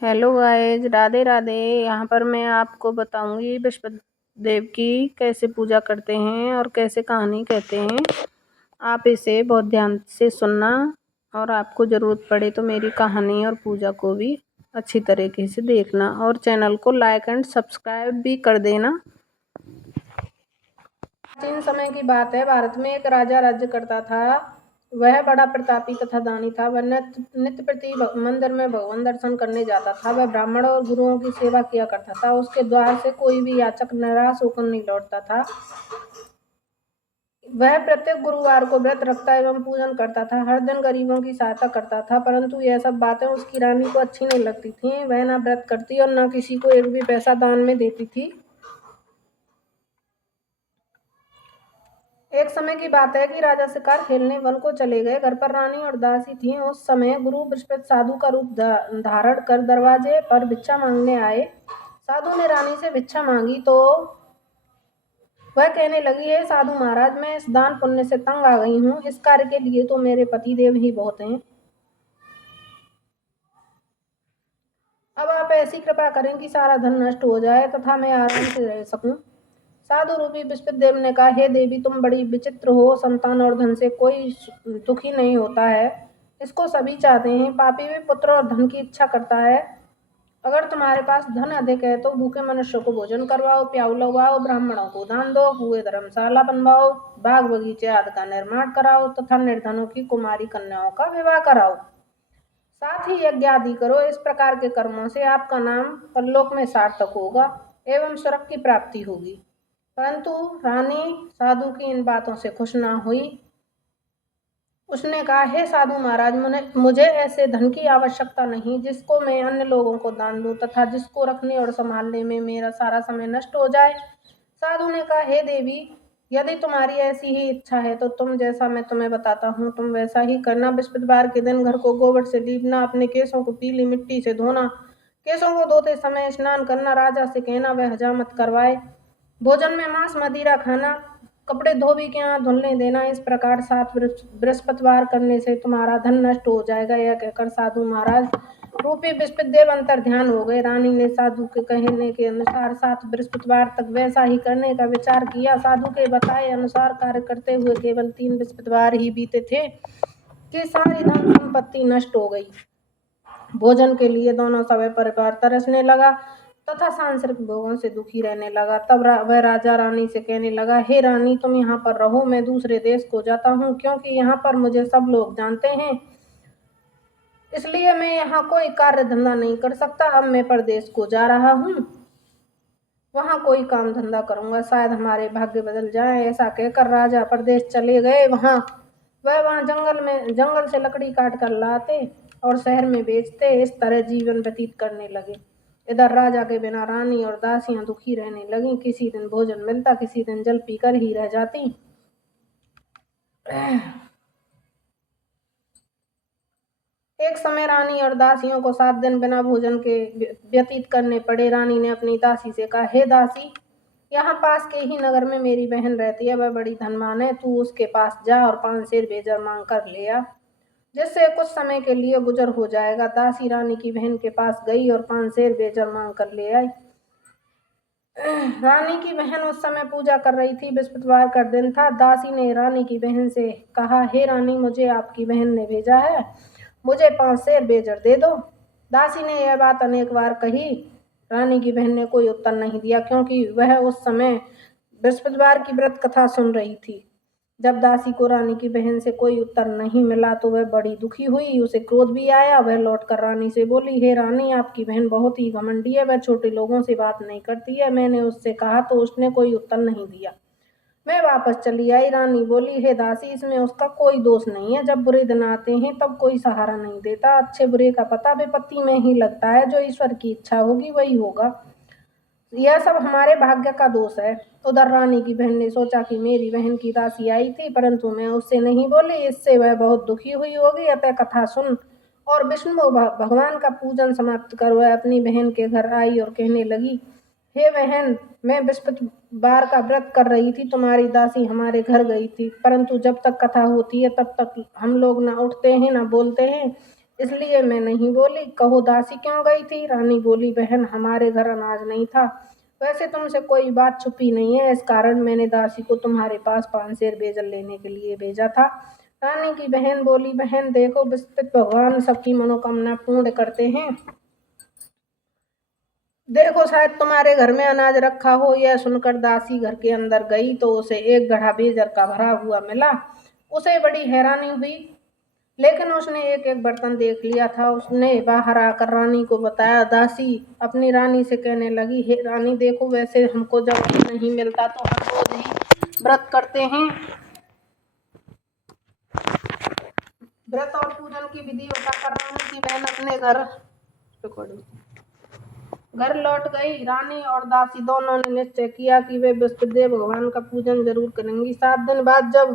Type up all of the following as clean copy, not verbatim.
Hello guys, Radhe Radhe. यहाँ पर मैं आपको बताऊंगी बृहस्पति की कैसे पूजा करते हैं और कैसे कहानी कहते हैं। आप इसे बहुत ध्यान से सुनना और आपको ज़रूरत पड़े तो मेरी कहानी और पूजा को भी अच्छी तरीके से देखना और चैनल को लाइक एंड सब्सक्राइब भी कर देना। प्राचीन समय की बात है। भारत में एक राजा राज्य करता था। वह बड़ा प्रतापी तथा दानी था। वह नित्य प्रति मंदिर में भगवान दर्शन करने जाता था। वह ब्राह्मणों और गुरुओं की सेवा किया करता था। उसके द्वार से कोई भी याचक निराश होकर नहीं लौटता था। वह प्रत्येक गुरुवार को व्रत रखता एवं पूजन करता था। हर दिन गरीबों की सहायता करता था, परंतु यह सब बातें उसकी रानी को अच्छी नहीं लगती थीं। वह न व्रत करती और न किसी को एक भी पैसा दान में देती थी। एक समय की बात है कि राजा शिकार खेलने वन को चले गए। घर पर रानी और दासी थीं। उस समय गुरु बृहस्पति साधु का रूप धारण कर दरवाजे पर भिक्षा मांगने आए। साधु ने रानी से भिक्षा मांगी तो वह कहने लगी, हे साधु महाराज, मैं इस दान पुण्य से तंग आ गई हूँ। इस कार्य के लिए तो मेरे पति देव ही बहुत हैं। अब आप ऐसी कृपा करें कि सारा धन नष्ट हो जाए तथा मैं आराम से रह सकूं। साधु रूपी बृहस्पति देव ने कहा, हे देवी, तुम बड़ी विचित्र हो। संतान और धन से कोई दुखी नहीं होता है। इसको सभी चाहते हैं। पापी भी पुत्र और धन की इच्छा करता है। अगर तुम्हारे पास धन अधिक है तो भूखे मनुष्यों को भोजन करवाओ, प्याऊ लगवाओ, ब्राह्मणों को दान दो, कुएं धर्मशाला बनवाओ, बाग बगीचे आदि का निर्माण कराओ तथा निर्धनों की कुमारी कन्याओं का विवाह कराओ। साथ ही यज्ञ आदि करो। इस प्रकार के कर्मों से आपका नाम परलोक में सार्थक होगा एवं स्वर्ग की प्राप्ति होगी। परंतु रानी साधु की इन बातों से खुश न हुई। उसने कहा, हे साधु महाराज, मुझे ऐसे धन की आवश्यकता नहीं जिसको मैं अन्य लोगों को दान दूं तथा जिसको रखने और संभालने में मेरा सारा समय नष्ट हो जाए। साधु ने कहा, हे देवी, यदि तुम्हारी ऐसी ही इच्छा है तो तुम जैसा मैं तुम्हें बताता हूँ तुम वैसा ही करना। बृहस्पतिवार के दिन घर को गोबर से लीपना, अपने केसों को पीली मिट्टी से धोना, केसों को धोते समय स्नान करना, राजा से कहना वह हजामत करवाए, भोजन में मांस मदिरा खाना, कपड़े धोबी के यहाँ धुलने देना। इस प्रकार 7 बृहस्पतिवार करने से तुम्हारा धन नष्ट हो जाएगा। यह कहकर साधु महाराज रूपी बृहस्पति देव अंतर ध्यान हो गए। रानी ने साधु के कहने के अनुसार 7 बृहस्पतिवार तक वैसा ही करने का विचार किया। साधु के बताए अनुसार कार्य करते हुए केवल 3 बृहस्पतिवार ही बीते थे कि सारी धन संपत्ति नष्ट हो गई। भोजन के लिए दोनों समय परिवार तरसने लगा तथा सांसारिक भोगों से दुखी रहने लगा। तब वह राजा रानी से कहने लगा, हे रानी, तुम यहाँ पर रहो, मैं दूसरे देश को जाता हूँ, क्योंकि यहाँ पर मुझे सब लोग जानते हैं, इसलिए मैं यहाँ कोई कार्य धंधा नहीं कर सकता। अब मैं परदेश को जा रहा हूँ, वहाँ कोई काम धंधा करूंगा, शायद हमारे भाग्य बदल जाए। ऐसा कहकर राजा परदेश चले गए। वह जंगल से लकड़ी काट कर लाते और शहर में बेचते। इस तरह जीवन व्यतीत करने लगे। इधर राजा के बिना रानी और दासियां दुखी रहने लगीं। किसी दिन भोजन मिलता, किसी दिन जल पीकर ही रह जाती। एक समय रानी और दासियों को 7 दिन बिना भोजन के व्यतीत करने पड़े। रानी ने अपनी दासी से कहा, हे दासी, यहाँ पास के ही नगर में मेरी बहन रहती है, वह बड़ी धनवान है। तू उसके पास जा और 5 सेर बेजर मांग कर ले आ, जिससे कुछ समय के लिए गुजर हो जाएगा। दासी रानी की बहन के पास गई और 5 सेर बेजर मांग कर ले आई। रानी की बहन उस समय पूजा कर रही थी। बृहस्पतिवार का दिन था। दासी ने रानी की बहन से कहा, हे रानी, मुझे आपकी बहन ने भेजा है, मुझे 5 सेर बेजर दे दो। दासी ने यह बात अनेक बार कही। रानी की बहन ने कोई उत्तर नहीं दिया, क्योंकि वह उस समय बृहस्पतिवार की व्रत कथा सुन रही थी। जब दासी को रानी की बहन से कोई उत्तर नहीं मिला तो वह बड़ी दुखी हुई। उसे क्रोध भी आया। वह लौटकर रानी से बोली, हे रानी, आपकी बहन बहुत ही घमंडी है, वह छोटे लोगों से बात नहीं करती है। मैंने उससे कहा तो उसने कोई उत्तर नहीं दिया। मैं वापस चली आई। रानी बोली, हे दासी, इसमें उसका कोई दोष नहीं है। जब बुरे दिन आते हैं तब कोई सहारा नहीं देता। अच्छे बुरे का पता विपत्ति में ही लगता है। जो ईश्वर की इच्छा होगी वही होगा। यह सब हमारे भाग्य का दोष है। उधर रानी की बहन ने सोचा कि मेरी बहन की दासी आई थी, परंतु मैं उससे नहीं बोली, इससे वह बहुत दुखी हुई होगी। अतः कथा सुन और विष्णु भगवान का पूजन समाप्त कर वह अपनी बहन के घर आई और कहने लगी, हे बहन, मैं बृहस्पतिवार का व्रत कर रही थी, तुम्हारी दासी हमारे घर गई थी, परंतु जब तक कथा होती है तब तक हम लोग ना उठते हैं ना बोलते हैं। इसलिए मैं नहीं बोली। कहो दासी क्यों गई थी? रानी बोली, बहन हमारे घर अनाज नहीं था। वैसे तुमसे कोई बात छुपी नहीं है, इस कारण मैंने दासी को तुम्हारे पास 5 सेर बेजल लेने के लिए भेजा था। रानी की बहन बोली, बहन देखो, बृहस्पति भगवान सबकी मनोकामना पूर्ण करते हैं। देखो शायद तुम्हारे घर में अनाज रखा हो। यह सुनकर दासी घर के अंदर गई तो उसे एक घड़ा बेजर का भरा हुआ मिला। उसे बड़ी हैरानी हुई, लेकिन उसने एक एक बर्तन देख लिया था। उसने बाहर आकर रानी को बताया। दासी अपनी रानी से कहने लगी, हे रानी देखो, वैसे हमको जब नहीं मिलता तो हम रोज ही व्रत करते हैं। व्रत और पूजन की विधि बताकर रानी की बहन अपने घर लौट गई। रानी और दासी दोनों ने निश्चय किया कि वे बृहस्पतिदेव भगवान का पूजन जरूर करेंगी। 7 दिन बाद जब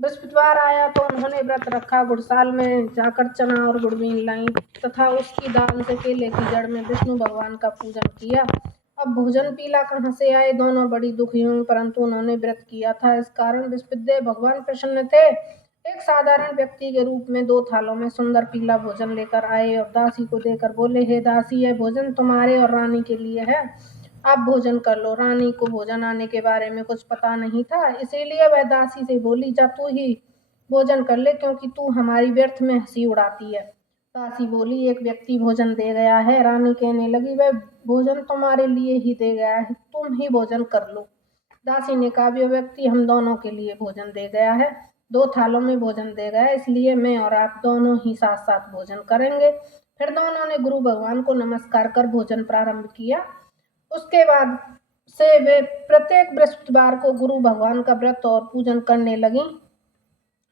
बृहस्पतिवार आया तो उन्होंने व्रत रखा। गुड़साल में जाकर चना और गुड़बीन लाई तथा उसकी दाल से केले की जड़ में विष्णु भगवान का पूजन किया। अब भोजन पीला कहाँ से आए? दोनों बड़ी दुखी हुई, परंतु उन्होंने व्रत किया था, इस कारण बृहस्पतिदेव भगवान प्रसन्न थे। एक साधारण व्यक्ति के रूप में 2 थालों में सुंदर पीला भोजन लेकर आए और दासी को देकर बोले, हे दासी, यह भोजन तुम्हारे और रानी के लिए है, आप भोजन कर लो। रानी को भोजन आने के बारे में कुछ पता नहीं था, इसीलिए वह दासी से बोली, जा तू ही भोजन कर ले, क्योंकि तू हमारी व्यर्थ में हंसी उड़ाती है। दासी बोली, एक व्यक्ति भोजन दे गया है। रानी कहने लगी, वह भोजन तुम्हारे लिए ही दे गया है, तुम ही भोजन कर लो। दासी ने कहा, वह व्यक्ति हम दोनों के लिए भोजन दे गया है, 2 थालों में भोजन दे गया है, इसलिए मैं और आप दोनों ही साथ साथ भोजन करेंगे। फिर दोनों ने गुरु भगवान को नमस्कार कर भोजन प्रारंभ किया। उसके बाद से वे प्रत्येक बृहस्पतिवार को गुरु भगवान का व्रत और पूजन करने लगी।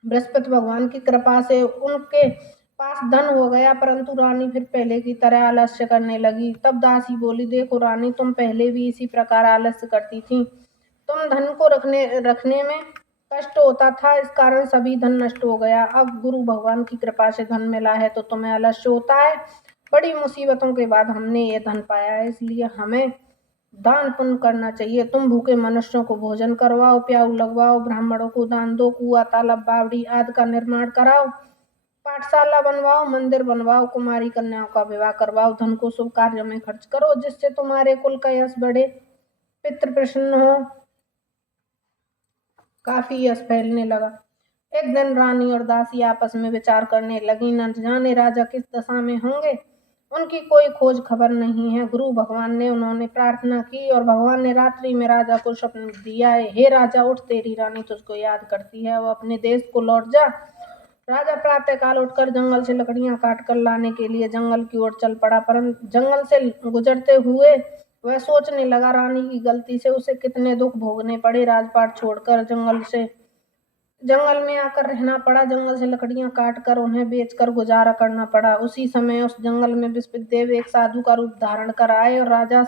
बृहस्पति भगवान की कृपा से उनके पास धन हो गया, परंतु रानी फिर पहले की तरह आलस्य करने लगी। तब दासी बोली, देखो रानी, तुम पहले भी इसी प्रकार आलस्य करती थी। तुम धन को रखने में कष्ट होता था, इस कारण सभी धन नष्ट हो गया। अब गुरु भगवान की कृपा से धन मिला है तो तुम्हें आलस्य होता है। बड़ी मुसीबतों के बाद हमने ये धन पाया है, इसलिए हमें दान पुण्य करना चाहिए। तुम भूखे मनुष्यों को भोजन करवाओ, प्याऊ लगवाओ, ब्राह्मणों को दान दो, कुआं तालाब बावड़ी आदि का निर्माण कराओ, पाठशाला बनवाओ, मंदिर बनवाओ, कुमारी कन्याओं का विवाह करवाओ, धन को शुभ कार्यों में खर्च करो, जिससे तुम्हारे कुल का यश बढ़े, पितृ प्रसन्न हो। काफी यश फैलने लगा। एक दिन रानी और दासी आपस में विचार करने लगी, न जाने राजा किस दशा में होंगे, उनकी कोई खोज खबर नहीं है। गुरु भगवान ने उन्होंने प्रार्थना की और भगवान ने रात्रि में राजा को स्वप्न दिया है, हे राजा उठ, तेरी रानी तुझको याद करती है, वो अपने देश को लौट जा। राजा प्रातः काल उठकर जंगल से लकड़ियां काट कर लाने के लिए जंगल की ओर चल पड़ा, परंतु जंगल से गुजरते हुए वह सोचने लगा, रानी की गलती से उसे कितने दुख भोगने पड़े। राजपाट छोड़कर जंगल में आकर रहना पड़ा, जंगल से लकड़ियां काट कर उन्हें बेचकर गुजारा करना पड़ा। उसी समय उस जंगल में बृहस्पतिदेव एक साधु का रूप धारण कर आए और राजा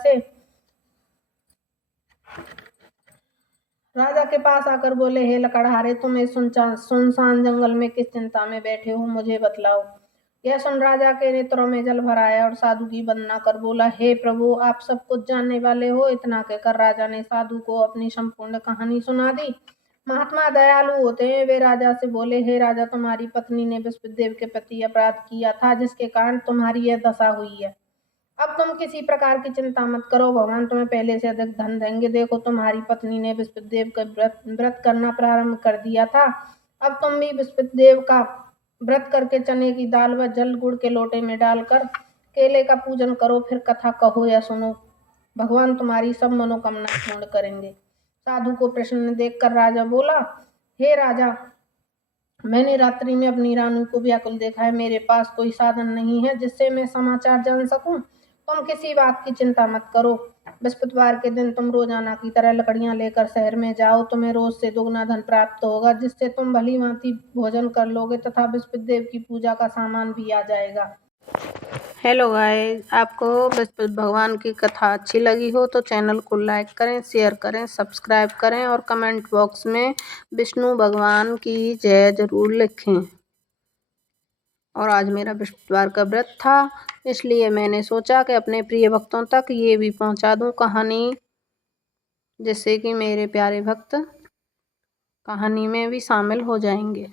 के पास आकर बोले, हे लकड़हारे, तुम इस सुनसान जंगल में किस चिंता में बैठे हो, मुझे बतलाओ। यह सुन राजा के नेत्रों में जल भर आया और साधु की वंदना कर बोला, हे प्रभु, आप सब कुछ जानने वाले हो। इतना कहकर राजा ने साधु को अपनी संपूर्ण कहानी सुना दी। महात्मा दयालु होते हैं, वे राजा से बोले, हे राजा, तुम्हारी पत्नी ने बृहस्पतिदेव के प्रति अपराध किया था, जिसके कारण तुम्हारी यह दशा हुई है। अब तुम किसी प्रकार की चिंता मत करो, भगवान तुम्हें पहले से अधिक धन देंगे। देखो, तुम्हारी पत्नी ने बृहस्पतिदेव का व्रत करना प्रारंभ कर दिया था। अब तुम भी बृहस्पतिदेव का व्रत करके चने की दाल व जल गुड़ के लोटे में डालकर केले का पूजन करो, फिर कथा कहो या सुनो, भगवान तुम्हारी सब मनोकामना पूर्ण करेंगे। साधु को प्रसन्न देखकर राजा बोला, हे राजा, मैंने रात्रि में अपनी रानी को व्याकुल देखा है, मेरे पास कोई साधन नहीं है जिससे मैं समाचार जान सकूं। तुम किसी बात की चिंता मत करो। बृहस्पतिवार के दिन तुम रोजाना की तरह लकड़ियां लेकर शहर में जाओ, तुम्हें रोज से दोगुना धन प्राप्त होगा, जिससे तुम भली भांति भोजन कर लोगे तथा बृहस्पतिदेव की पूजा का सामान भी आ जाएगा। हेलो गाइस, आपको बृहस्पति भगवान की कथा अच्छी लगी हो तो चैनल को लाइक करें, शेयर करें, सब्सक्राइब करें और कमेंट बॉक्स में विष्णु भगवान की जय जरूर लिखें। और आज मेरा बृहस्पतिवार का व्रत था, इसलिए मैंने सोचा कि अपने प्रिय भक्तों तक ये भी पहुंचा दूं कहानी, जिससे कि मेरे प्यारे भक्त कहानी में भी शामिल हो जाएंगे।